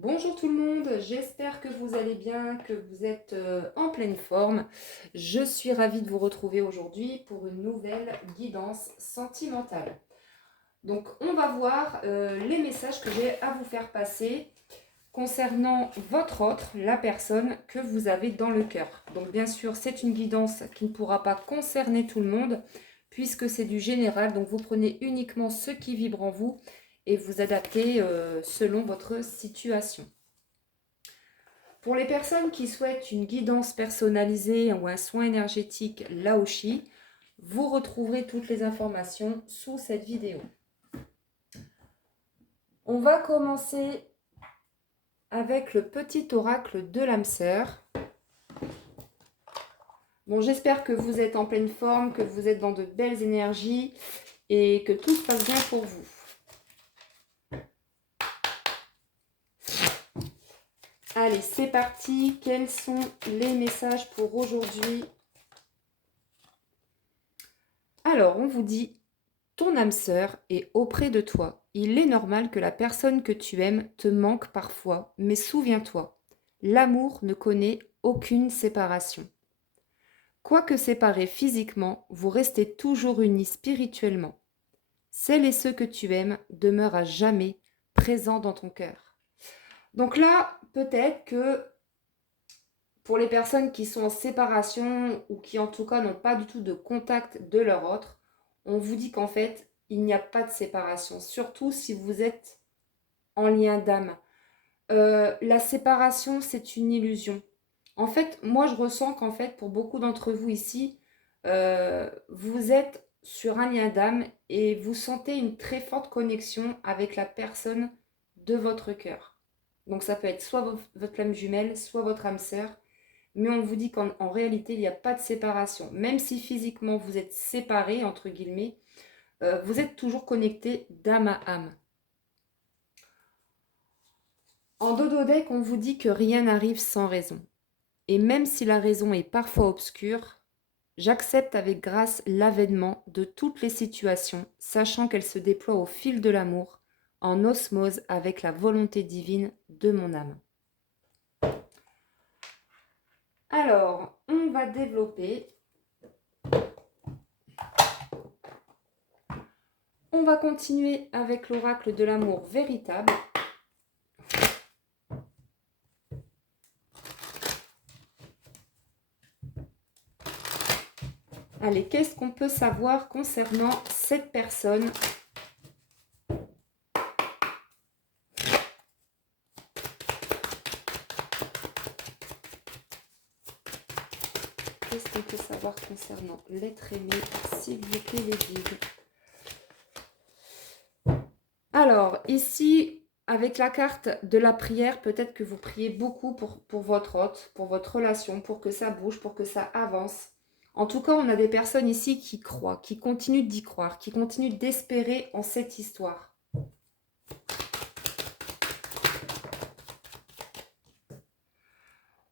Bonjour tout le monde, j'espère que vous allez bien, que vous êtes en pleine forme. Je suis ravie de vous retrouver aujourd'hui pour une nouvelle guidance sentimentale. Donc on va voir les messages que j'ai à vous faire passer concernant votre autre, la personne que vous avez dans le cœur. Donc bien sûr, c'est une guidance qui ne pourra pas concerner tout le monde puisque c'est du général. Donc vous prenez uniquement ce qui vibre en vous et vous adaptez selon votre situation. Pour les personnes qui souhaitent une guidance personnalisée ou un soin énergétique Laoshi, vous retrouverez toutes les informations sous cette vidéo. On va commencer avec le petit oracle de l'âme sœur. Bon, j'espère que vous êtes en pleine forme, que vous êtes dans de belles énergies et que tout se passe bien pour vous. Allez, c'est parti. Quels sont les messages pour aujourd'hui? Alors, on vous dit, ton âme sœur est auprès de toi. Il est normal que la personne que tu aimes te manque parfois, mais souviens-toi, l'amour ne connaît aucune séparation. Quoique séparés physiquement, vous restez toujours unis spirituellement. Celles et ceux que tu aimes demeurent à jamais présents dans ton cœur. Donc là, peut-être que pour les personnes qui sont en séparation ou qui en tout cas n'ont pas du tout de contact de leur autre, on vous dit qu'en fait, il n'y a pas de séparation, surtout si vous êtes en lien d'âme. La séparation, c'est une illusion. En fait, moi, je ressens qu'en fait, pour beaucoup d'entre vous ici, vous êtes sur un lien d'âme et vous sentez une très forte connexion avec la personne de votre cœur. Donc ça peut être soit votre âme jumelle, soit votre âme sœur, mais on vous dit qu'en réalité, il n'y a pas de séparation. Même si physiquement vous êtes séparés, entre guillemets, vous êtes toujours connectés d'âme à âme. En dodo deck, on vous dit que rien n'arrive sans raison. Et même si la raison est parfois obscure, j'accepte avec grâce l'avènement de toutes les situations, sachant qu'elles se déploient au fil de l'amour, en osmose avec la volonté divine de mon âme. Alors, on va développer. On va continuer avec l'oracle de l'amour véritable. Allez, qu'est-ce qu'on peut savoir concernant cette personne? Qu'est-ce qu'on peut savoir concernant l'être aimé, s'il vous plaît, les guides? Alors, ici, avec la carte de la prière, peut-être que vous priez beaucoup pour votre hôte, pour votre relation, pour que ça bouge, pour que ça avance. En tout cas, on a des personnes ici qui croient, qui continuent d'y croire, qui continuent d'espérer en cette histoire.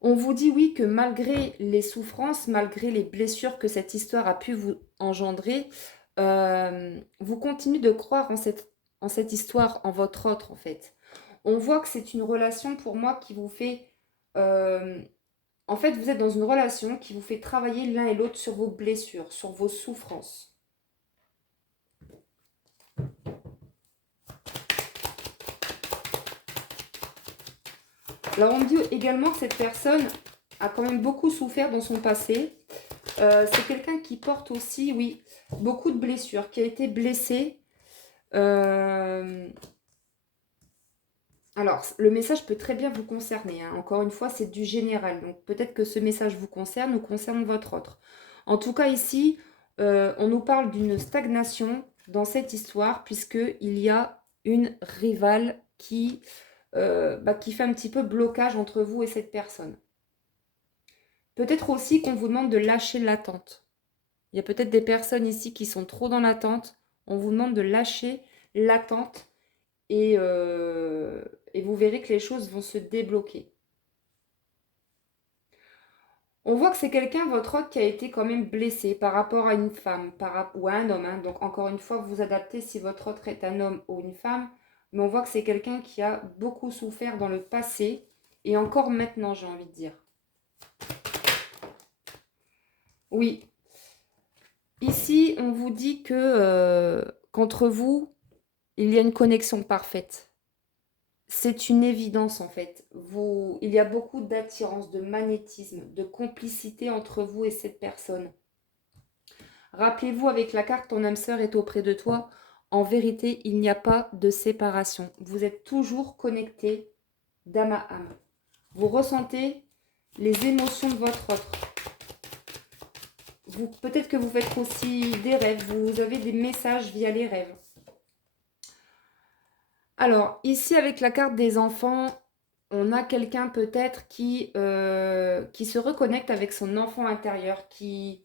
On vous dit oui que malgré les souffrances, malgré les blessures que cette histoire a pu vous engendrer, vous continuez de croire en cette histoire, en votre autre en fait. On voit que c'est une relation pour moi qui vous fait... en fait, vous êtes dans une relation qui vous fait travailler l'un et l'autre sur vos blessures, sur vos souffrances. Alors on me dit également que cette personne a quand même beaucoup souffert dans son passé. C'est quelqu'un qui porte aussi, oui, beaucoup de blessures, qui a été blessé. Alors, le message peut très bien vous concerner, hein. Encore une fois, c'est du général. Donc, peut-être que ce message vous concerne ou concerne votre autre. En tout cas, ici, on nous parle d'une stagnation dans cette histoire, puisqu'il y a une rivale qui fait un petit peu blocage entre vous et cette personne. Peut-être aussi qu'on vous demande de lâcher l'attente. Il y a peut-être des personnes ici qui sont trop dans l'attente. On vous demande de lâcher l'attente et vous verrez que les choses vont se débloquer. On voit que c'est quelqu'un, votre autre, qui a été quand même blessé par rapport à une femme ou à un homme, hein. Donc encore une fois, vous vous adaptez si votre autre est un homme ou une femme. mais on voit que c'est quelqu'un qui a beaucoup souffert dans le passé et encore maintenant, j'ai envie de dire. Oui, ici, on vous dit que qu'entre vous, il y a une connexion parfaite. C'est une évidence en fait. Il y a beaucoup d'attirance, de magnétisme, de complicité entre vous et cette personne. Rappelez-vous, avec la carte, ton âme sœur est auprès de toi. En vérité, il n'y a pas de séparation. Vous êtes toujours connectés d'âme à âme. Vous ressentez les émotions de votre autre. Peut-être que vous faites aussi des rêves. Vous avez des messages via les rêves. Alors, ici, avec la carte des enfants, on a quelqu'un peut-être qui se reconnecte avec son enfant intérieur, qui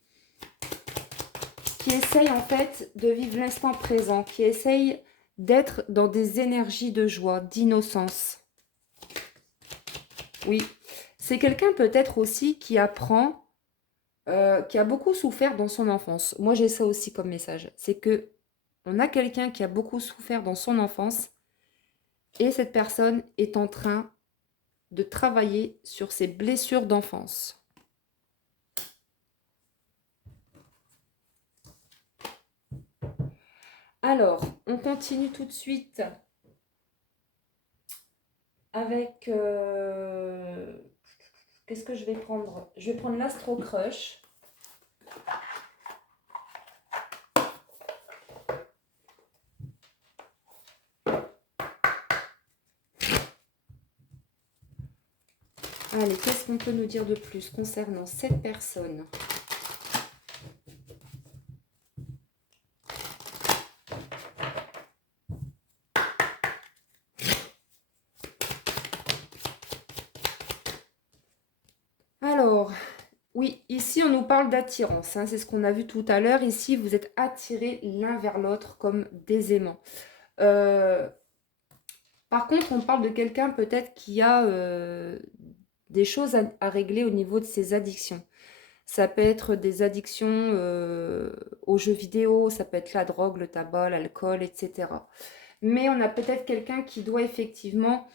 essaye en fait de vivre l'instant présent, qui essaye d'être dans des énergies de joie, d'innocence. Oui, c'est quelqu'un peut-être aussi qui apprend, qui a beaucoup souffert dans son enfance. Moi, j'ai ça aussi comme message. C'est que on a quelqu'un qui a beaucoup souffert dans son enfance et cette personne est en train de travailler sur ses blessures d'enfance. Alors, on continue tout de suite avec... qu'est-ce que je vais prendre? Je vais prendre l'Astro Crush. Allez, qu'est-ce qu'on peut nous dire de plus concernant cette personne? Alors, oui, ici on nous parle d'attirance, hein, c'est ce qu'on a vu tout à l'heure. Ici, vous êtes attirés l'un vers l'autre comme des aimants. Par contre, on parle de quelqu'un peut-être qui a des choses à régler au niveau de ses addictions. Ça peut être des addictions aux jeux vidéo, ça peut être la drogue, le tabac, l'alcool, etc. Mais on a peut-être quelqu'un qui doit effectivement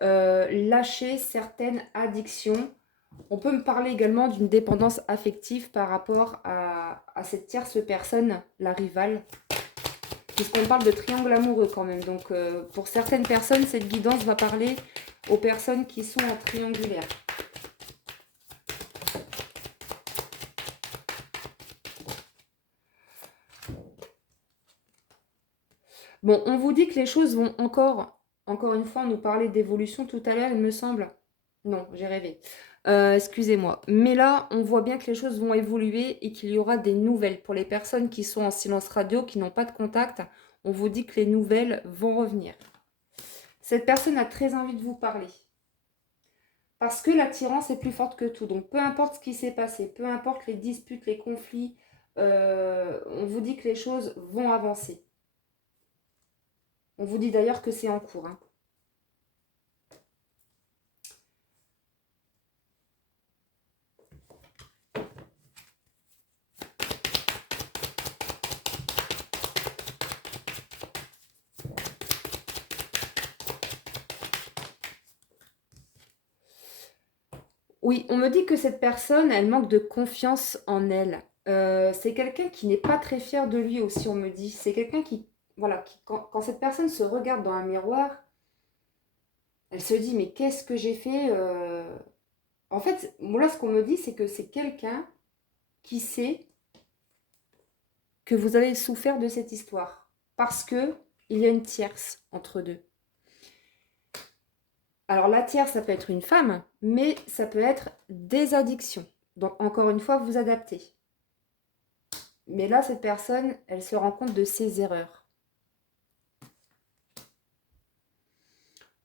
lâcher certaines addictions. On peut me parler également d'une dépendance affective par rapport à cette tierce personne, la rivale. Puisqu'on parle de triangle amoureux quand même. Donc pour certaines personnes, cette guidance va parler aux personnes qui sont en triangulaire. Bon, on vous dit que les choses vont encore une fois, on nous parlait d'évolution tout à l'heure, il me semble. Non, j'ai rêvé. Excusez-moi. Mais là, on voit bien que les choses vont évoluer et qu'il y aura des nouvelles. Pour les personnes qui sont en silence radio, qui n'ont pas de contact, on vous dit que les nouvelles vont revenir. Cette personne a très envie de vous parler. Parce que l'attirance est plus forte que tout. Donc, peu importe ce qui s'est passé, peu importe les disputes, les conflits, on vous dit que les choses vont avancer. On vous dit d'ailleurs que c'est en cours. Hein. Oui, on me dit que cette personne, elle manque de confiance en elle. C'est quelqu'un qui n'est pas très fier de lui aussi, on me dit. C'est quelqu'un qui, voilà, quand cette personne se regarde dans un miroir, elle se dit, mais qu'est-ce que j'ai fait En fait, moi, là, ce qu'on me dit, c'est que c'est quelqu'un qui sait que vous avez souffert de cette histoire. Parce que il y a une tierce entre deux. Alors la tierce, ça peut être une femme, mais ça peut être des addictions. Donc encore une fois, vous adaptez. Mais là, cette personne, elle se rend compte de ses erreurs.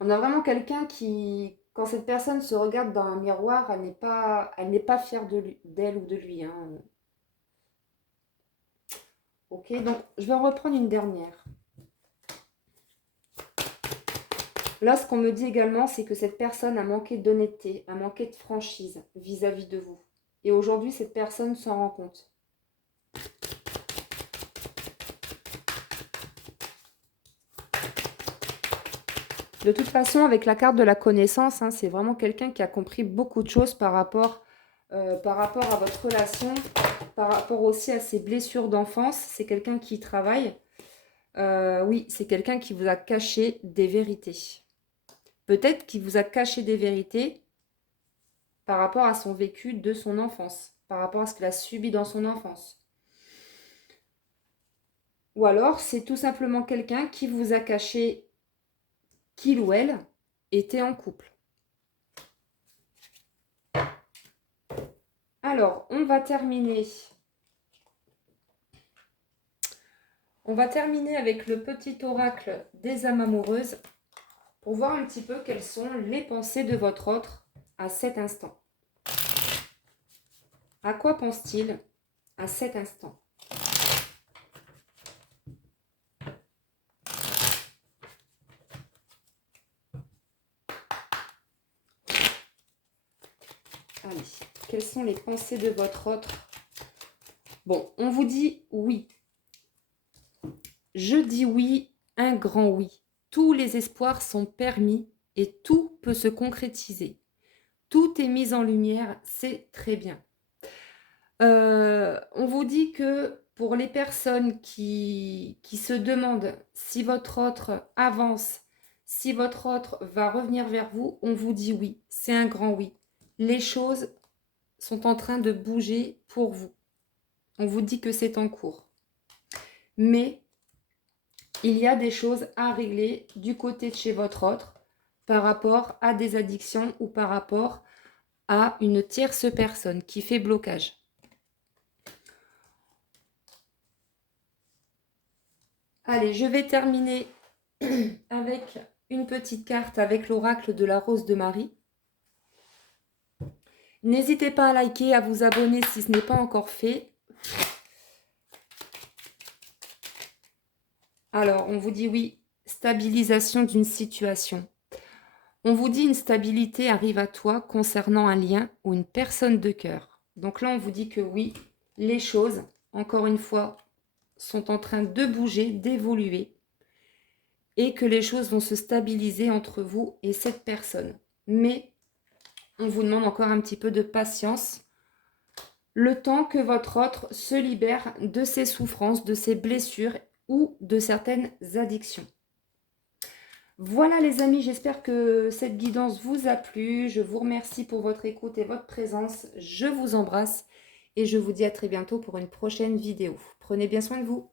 On a vraiment quelqu'un qui, quand cette personne se regarde dans un miroir, elle n'est pas fière d'elle ou de lui. Hein. Ok, donc je vais en reprendre une dernière. Là, ce qu'on me dit également, c'est que cette personne a manqué d'honnêteté, a manqué de franchise vis-à-vis de vous. Et aujourd'hui, cette personne s'en rend compte. De toute façon, avec la carte de la connaissance, hein, c'est vraiment quelqu'un qui a compris beaucoup de choses par rapport à votre relation, par rapport aussi à ses blessures d'enfance. C'est quelqu'un qui travaille. Oui, c'est quelqu'un qui vous a caché des vérités. Peut-être qu'il vous a caché des vérités par rapport à son vécu de son enfance, par rapport à ce qu'il a subi dans son enfance. Ou alors, c'est tout simplement quelqu'un qui vous a caché qu'il ou elle était en couple. Alors, on va terminer avec le petit oracle des âmes amoureuses pour voir un petit peu quelles sont les pensées de votre autre à cet instant. À quoi pense-t-il à cet instant? Allez, quelles sont les pensées de votre autre? Bon, on vous dit oui. Je dis oui, un grand oui. Tous les espoirs sont permis et tout peut se concrétiser. Tout est mis en lumière, c'est très bien. On vous dit que pour les personnes qui se demandent si votre autre avance, si votre autre va revenir vers vous, on vous dit oui, c'est un grand oui. Les choses sont en train de bouger pour vous. On vous dit que c'est en cours. Mais il y a des choses à régler du côté de chez votre autre par rapport à des addictions ou par rapport à une tierce personne qui fait blocage. Allez, je vais terminer avec une petite carte avec l'oracle de la Rose de Marie. N'hésitez pas à liker, à vous abonner si ce n'est pas encore fait. Alors, on vous dit oui, stabilisation d'une situation. On vous dit une stabilité arrive à toi concernant un lien ou une personne de cœur. Donc là, on vous dit que oui, les choses, encore une fois, sont en train de bouger, d'évoluer et que les choses vont se stabiliser entre vous et cette personne. Mais on vous demande encore un petit peu de patience, le temps que votre autre se libère de ses souffrances, de ses blessures ou de certaines addictions. Voilà les amis, j'espère que cette guidance vous a plu. Je vous remercie pour votre écoute et votre présence. Je vous embrasse et je vous dis à très bientôt pour une prochaine vidéo. Prenez bien soin de vous.